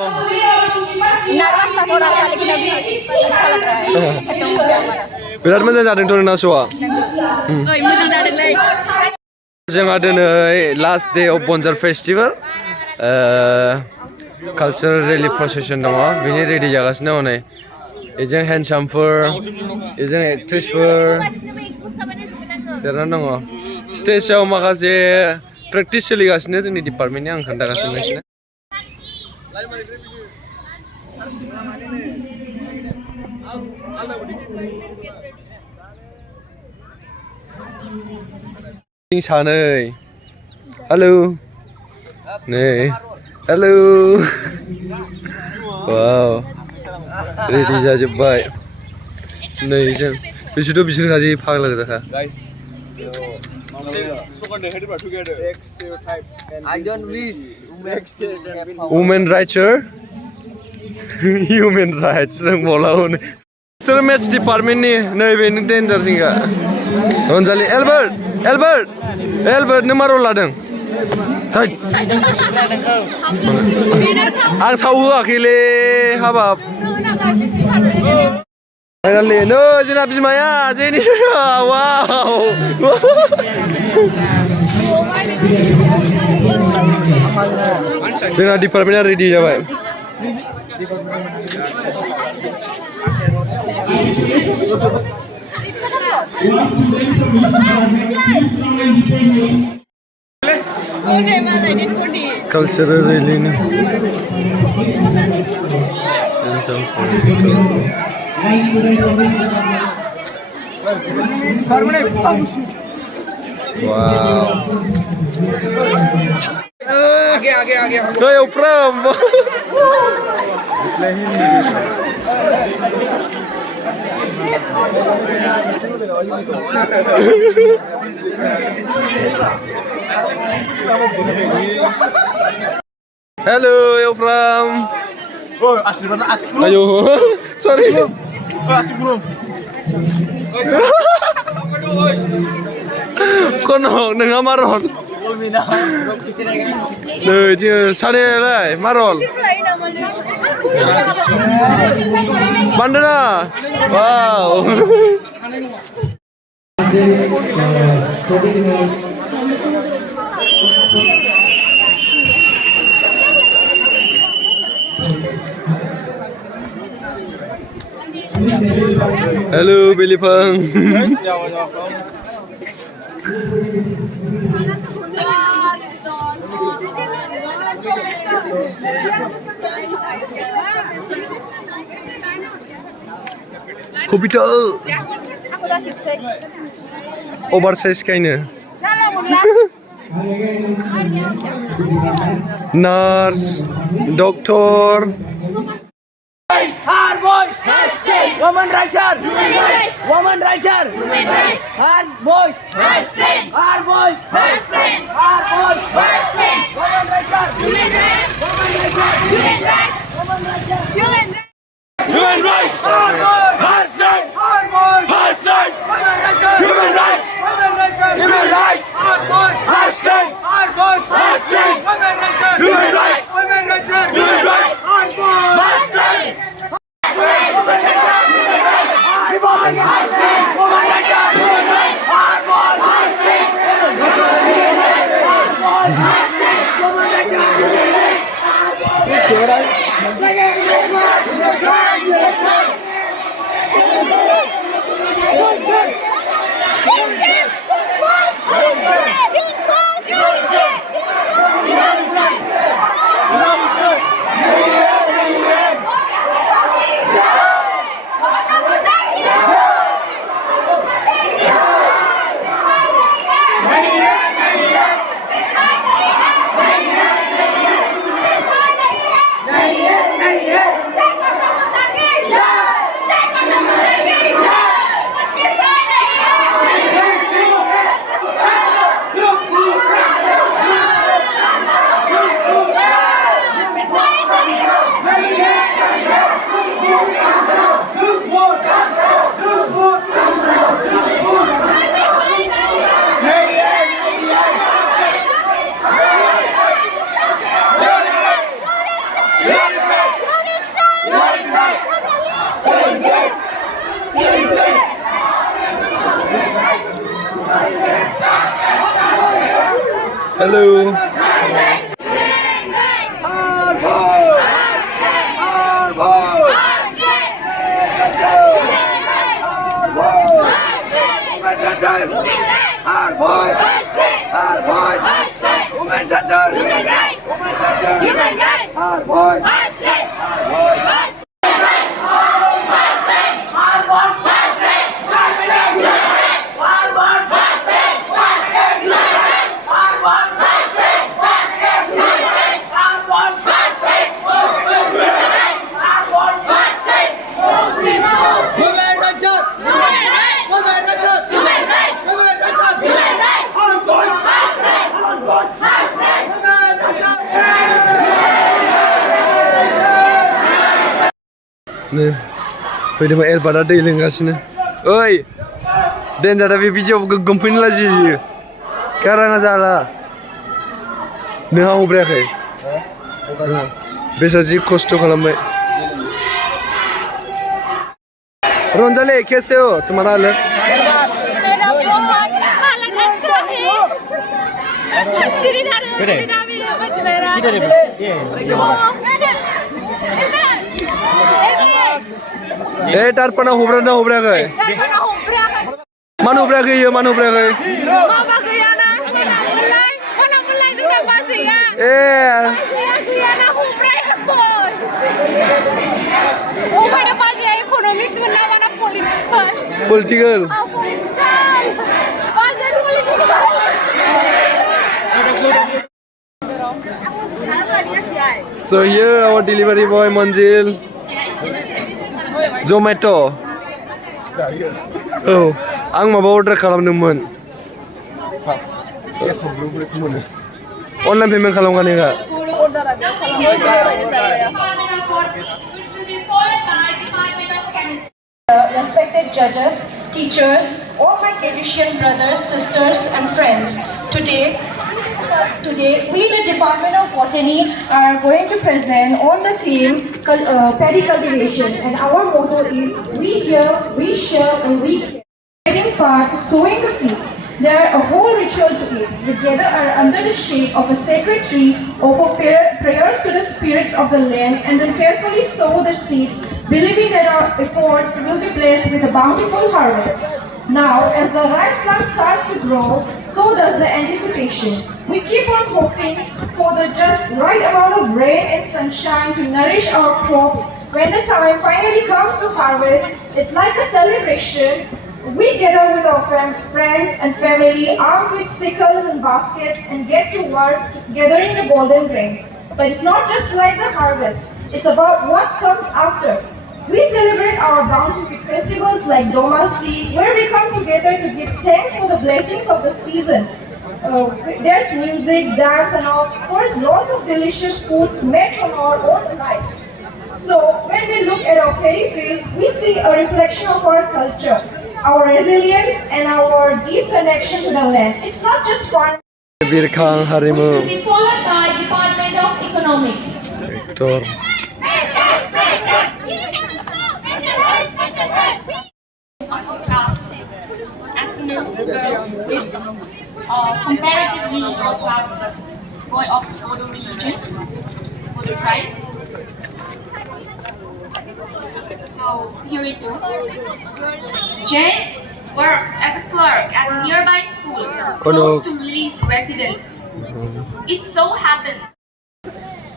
Nervous था थोड़ा सा लेकिन अभी अच्छा लग रहा है खत्म हो गया हमारा बिराद मोजां जादों थ' नोंना श'आ ओइ मोजां जादोंलै जोंहा दिनै last day of Banjar festival cultural rally procession दङ बिनि रेडि जागासिनो हनै बेजों हेन्डसामफोर बेजों एक्ट्रेसफोर जिरायनानै दङ स्टेजआव माखासे प्रेक्टिस सोलिगासिनो जोंनि डिपार्टमेन्टनि आं खोन्थागासिनो नोंसिनो सानै हेलौ नै हेलौ वाव रेडि जाजोब्बाय नै जों बिसोरथ' बिसोर गाज्रि फाग्ला गोजाखा वुमेन राइट्सर ह्युमेन राइट्स रोंबावला हनै बिसोर मेथ्स डिपार्टमेन्टनि नैबे डेन्जार जिंगा रनजालि एलबार्ट एलबार्ट एलबार्ट नों मा रल लादों आं सावहोआखैलै हाबाब फाइनालि नै जोंना बिमाया जेनि वाव जोंना डिपार्टमेन्टआ रेडि जाबाय Cultural rally ni. Wow. आगे Hey, Upram. Hello, Upram. Oh, asik belum. Ayo. Sorry. Asik belum. Kono dengan maron. Duh, dia sana lah, maron. Bandana. Wow. Hello, Billy Pang. Hospital. Oversize kayaknya. Nurse, dokter. Hard boys, woman rights, woman rights, hard boys, hard boys, hard boys, woman rights, human rights, human rights, human rights, hard boys, hard boys, human rights, human rights, hard boys, hard boys, human rights, human rights, hard boys. Hello. Our voice, our voice, women center, human rights, human rights, our voice, our voice. Nih, pwede mo el pada day lengasnya. Oi, dan jada video gegumpin lagi. Karang aja nih aku berakhir. Bisa sih kosto kalau me. Ronjale, कैसे हो? तुम्हारा हालत? मेरा बहुत हालत अच्छा है। श्रीधर मेरा बच मेरा। Tar pernah hubra gay. Mana hubra gay? Mama gaya na, mulai sudah pasti ya. Gaya na hubra aku. Oh, pada pagi ekonomis mana political. Political. Pasal political. So here our delivery boy Manjil. Zomato. Oh, ang mau order खालामदोंमोन. Online payment खालामगोन enggak? Respected judges, teachers, all my Galician brothers, sisters and friends. Today, we the Department of Botany are going to present on the theme paddy cultivation, and our motto is we hear, we share and we care. Taking part, sowing the seeds. There are a whole ritual to it. We gather under the shade of a sacred tree, offer prayers to the spirits of the land, and then carefully sow the seeds, believing that our efforts will be blessed with a bountiful harvest. Now, as the rice plant starts to grow, so does the anticipation. We keep on hoping for the just right amount of rain and sunshine to nourish our crops. When the time finally comes to harvest, it's like a celebration. We gather with our friends and family, armed with sickles and baskets, and get to work gathering the golden grains. But it's not just like the harvest, it's about what comes after. We celebrate our bounty with festivals like Domasi, where we come together to give thanks for the blessings of the season. There's music, dance, and of course lots of delicious foods made from our own rice. So when we look at our paddy field, we see a reflection of our culture, our resilience, and our deep connection to the land. It's not just fun. Birkang Harimu. To be followed by Department of Economics. Victor. As soon as comparatively low class boy of Bodo region, Bodo tribe. So here it goes. Jen works as a clerk at a nearby school close to Lily's residence. It so happens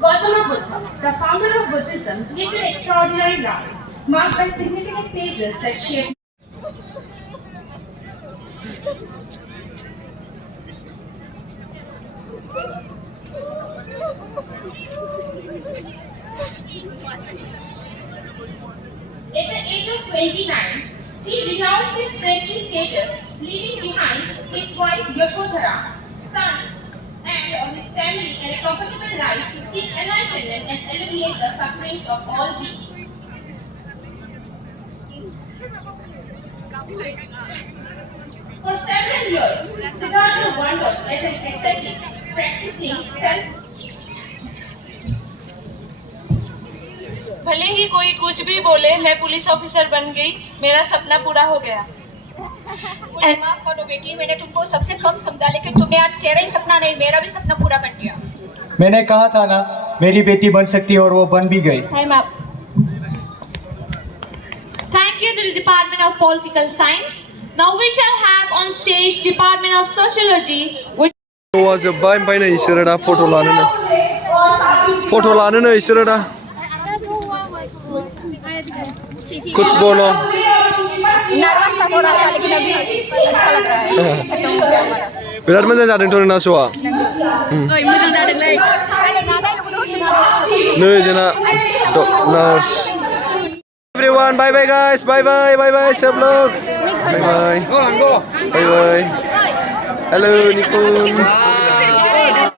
Gautama Buddha, the founder of Buddhism, lived an extraordinary life, marked by significant phases that shaped. At the age of 29, he renounced his priestly status, leaving behind his wife Yashodhara, son, and his family and a comfortable life to seek enlightenment and alleviate the sufferings of all beings. For several years, Siddhartha wandered as an ascetic, practicing भले ही कोई कुछ भी बोले, मैं police officer बन गई, मेरा सपना पूरा हो गया। माफ करो बेटी, मैंने तुमको सबसे कम समझा, लेकिन तुमने आज तेरा ही सपना नहीं मेरा भी सपना पूरा कर दिया। मैंने कहा था ना मेरी बेटी बन सकती है और वो बन भी गई। Thank you to the Department of Political Science. Now we shall have on stage Department of Sociology, which was a buy by Isra photo lana. Photo lana Isra. कुछ बोलो। नर्वस था थोड़ा सा, लेकिन अभी अच्छा लग रहा है। खत्म हो गया हमारा। विराट में जाते हैं तो ना सुआ। ओए मुझे जाने लगे। नहीं जना nurse. Everyone, bye bye guys, bye bye सब लोग, bye bye, hello Nikun.